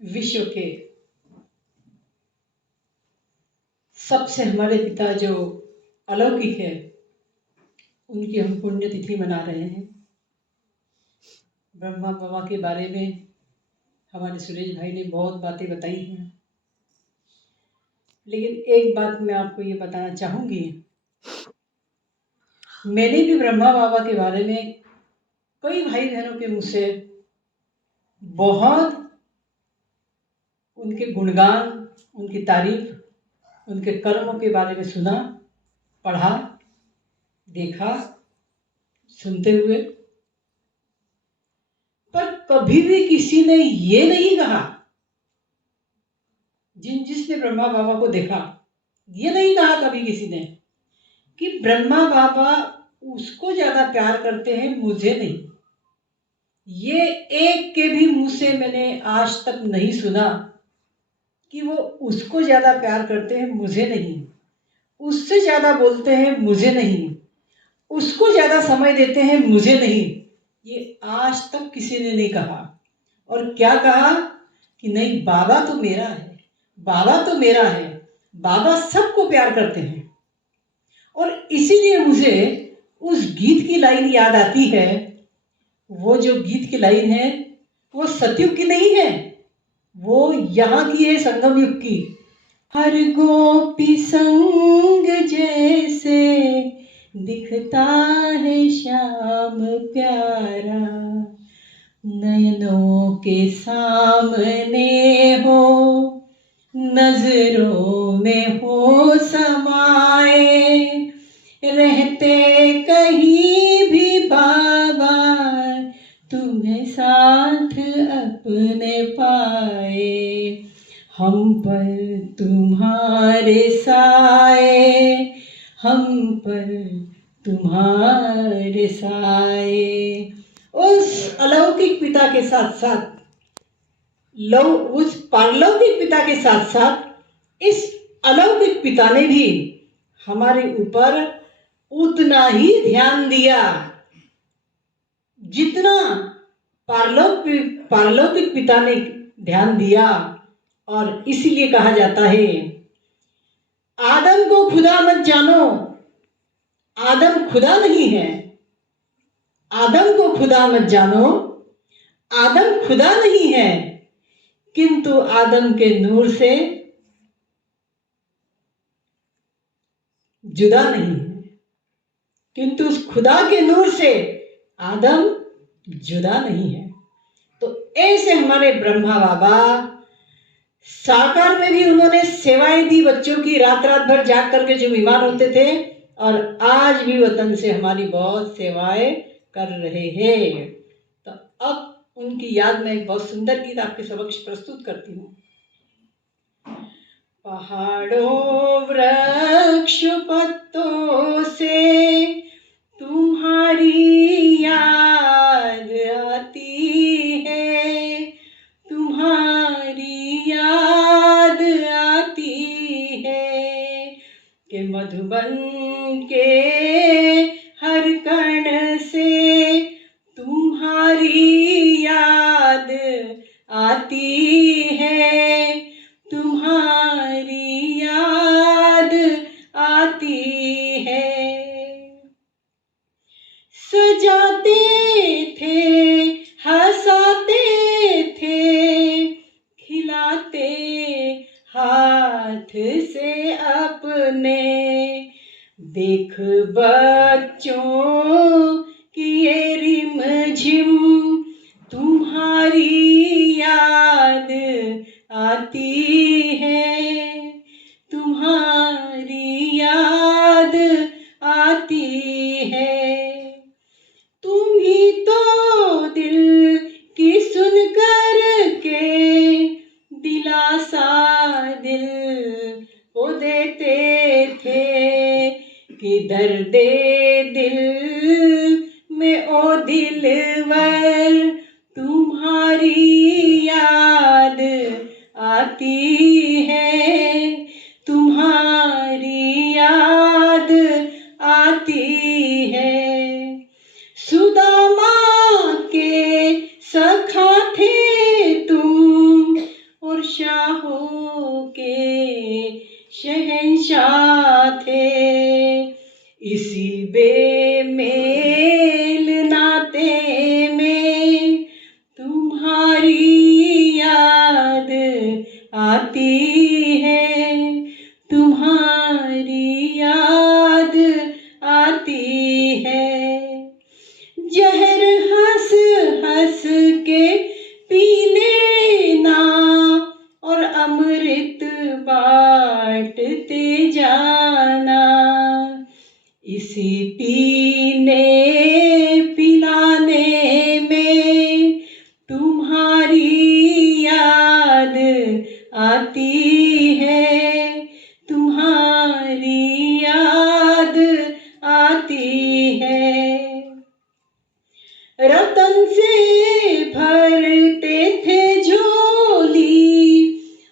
विश्व के सबसे हमारे पिता जो अलौकिक है, उनकी हम पुण्यतिथि मना रहे हैं। ब्रह्मा बाबा के बारे में हमारे सुरेश भाई ने बहुत बातें बताई हैं, लेकिन एक बात मैं आपको ये बताना चाहूँगी। मैंने भी ब्रह्मा बाबा के बारे में कई भाई बहनों के मुँह से बहुत उनके गुणगान, उनकी तारीफ, उनके कर्मों के बारे में सुना, पढ़ा, देखा, सुनते हुए, पर कभी भी किसी ने ये नहीं कहा, जिसने ब्रह्मा बाबा को देखा, ये नहीं कहा कभी किसी ने कि ब्रह्मा बाबा उसको ज्यादा प्यार करते हैं, मुझे नहीं। ये एक के भी मुंह से मैंने आज तक नहीं सुना कि वो उसको ज्यादा प्यार करते हैं, मुझे नहीं, उससे ज्यादा बोलते हैं, मुझे नहीं, उसको ज्यादा समय देते हैं, मुझे नहीं। ये आज तक किसी ने नहीं कहा। और क्या कहा कि नहीं, बाबा तो मेरा है, बाबा तो मेरा है, बाबा सबको प्यार करते हैं। और इसीलिए मुझे उस गीत की लाइन याद आती है। वो जो गीत की लाइन है वो सतयुग की नहीं है, वो यहाँ की है, संगम युग की। हर गोपी संग जैसे दिखता है श्याम प्यारा, नयनों के सामने हो, नजरों में हो समाए, रहते कहीं भी बाबा, तुम्हें साथ अपने पाए, हम पर तुम्हारे साए, हम पर तुम्हारे साए। उस अलौकिक पिता के साथ साथ उस पारलौकिक पिता के साथ साथ इस अलौकिक पिता ने भी हमारे ऊपर उतना ही ध्यान दिया जितना पारलौकिक पिता ने ध्यान दिया। और इसीलिए कहा जाता है, आदम को खुदा मत जानो, आदम खुदा नहीं है। आदम को खुदा मत जानो, आदम खुदा नहीं है, किंतु आदम के नूर से जुदा नहीं है, किंतु उस खुदा के नूर से आदम जुदा नहीं है। तो ऐसे हमारे ब्रह्मा बाबा साकार में भी उन्होंने सेवाएं दी बच्चों की, रात रात भर जाग करके जो बीमार होते थे, और आज भी वतन से हमारी बहुत सेवाएं कर रहे हैं। तो अब उनकी याद में एक बहुत सुंदर गीत आपके समक्ष प्रस्तुत करती हूँ। पहाड़ों वृक्ष पत्तों से तुम्हारी याद आती है, तुम्हारी याद आती है, कि मधुबन के हर कण से तुम्हारी याद आती है, तुम्हारी याद आती है। सजाते थे, हंसाते थे, खिलाते हाथ से अपने, देख बच्चों की ये रिमझिम, तुम्हारी याद आती है, तुम्हारी याद आती है। तुम ही तो दिल की सुन कर के दिलासा दिल को देते थे, कि दर्दे दिल में ओ दिलवर, तुम्हारी याद आती है, तुम्हारी याद आती है। सुदामा के सखा थे तुम, शहंशाह थे। इसी बेमेल नाते में तुम्हारी याद आती है, तुम्हारी याद आती है। जहर हंस हंस के पी लेना और अमृत बांटते जाना। इसी पीने पिलाने में तुम्हारी याद आती है, तुम्हारी याद आती है। रतन से भरते थे झोली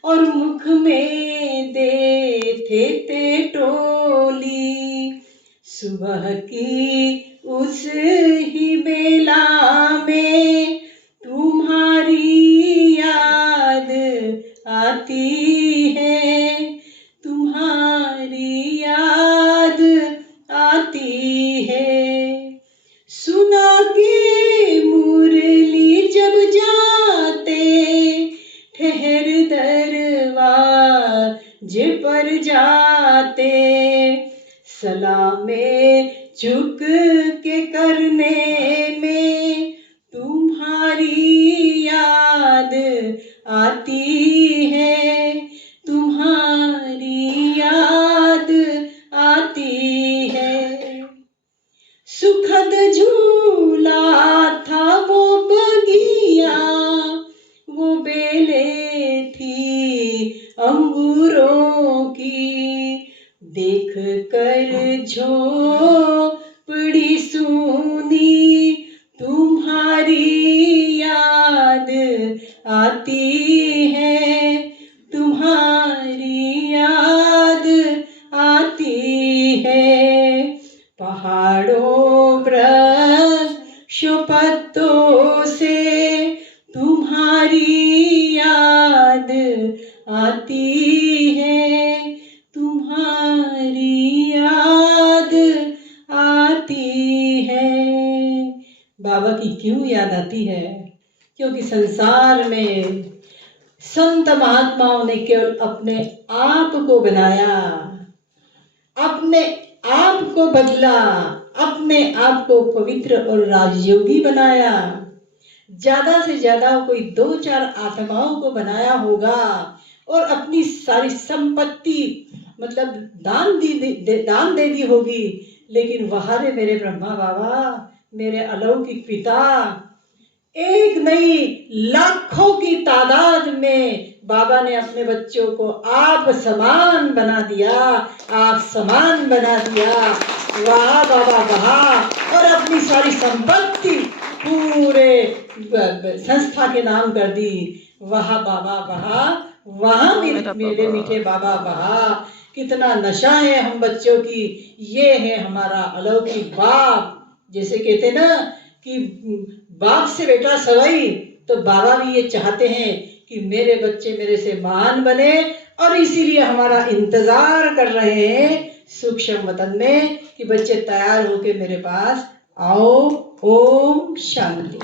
और मुख में देते थे टोली। सुबह की उस ही बेला में तुम्हारी याद आती है, तुम्हारी याद आती है। सुना के मुरली जब जाते ठहर दरवाजे पर जाते। सलामे झुक के करने में तुम्हारी याद आती है, तुम्हारी याद आती है। सुखद झूला था वो बगिया, वो बेले थी अंगूरों की। देख कर झोपड़ी सूनी तुम्हारी याद आती है, तुम्हारी याद आती है। पहाड़ों वृक्षों पत्तों से तुम्हारी याद आती है, तुम्हारी याद आती है। बाबा की क्यों याद आती है? क्योंकि संसार में संत महात्माओं ने केवल अपने आप को बनाया, अपने आप को बदला, अपने आप को पवित्र और राजयोगी बनाया। ज्यादा से ज्यादा कोई 2-4 आत्माओं को बनाया होगा और अपनी सारी संपत्ति मतलब दान दे दी होगी। लेकिन वहां रे मेरे ब्रह्मा बाबा, मेरे अलौकिक पिता, एक नहीं लाखों की तादाद में बाबा ने अपने बच्चों को आप समान बना दिया, आप समान बना दिया। वाह बाबा वाह। और अपनी सारी संपत्ति पूरे संस्था के नाम कर दी। वाह बाबा वाह, वहाँ मेरे मीठे बाबा वाह। कितना नशा है हम बच्चों की। ये है हमारा अलौकिक बाप। जैसे कहते ना कि बाप से बेटा सवाई, तो बाबा भी ये चाहते हैं कि मेरे बच्चे मेरे से महान बने। और इसीलिए हमारा इंतजार कर रहे हैं सूक्ष्म वतन में कि बच्चे तैयार होके मेरे पास आओ। ओम शांति।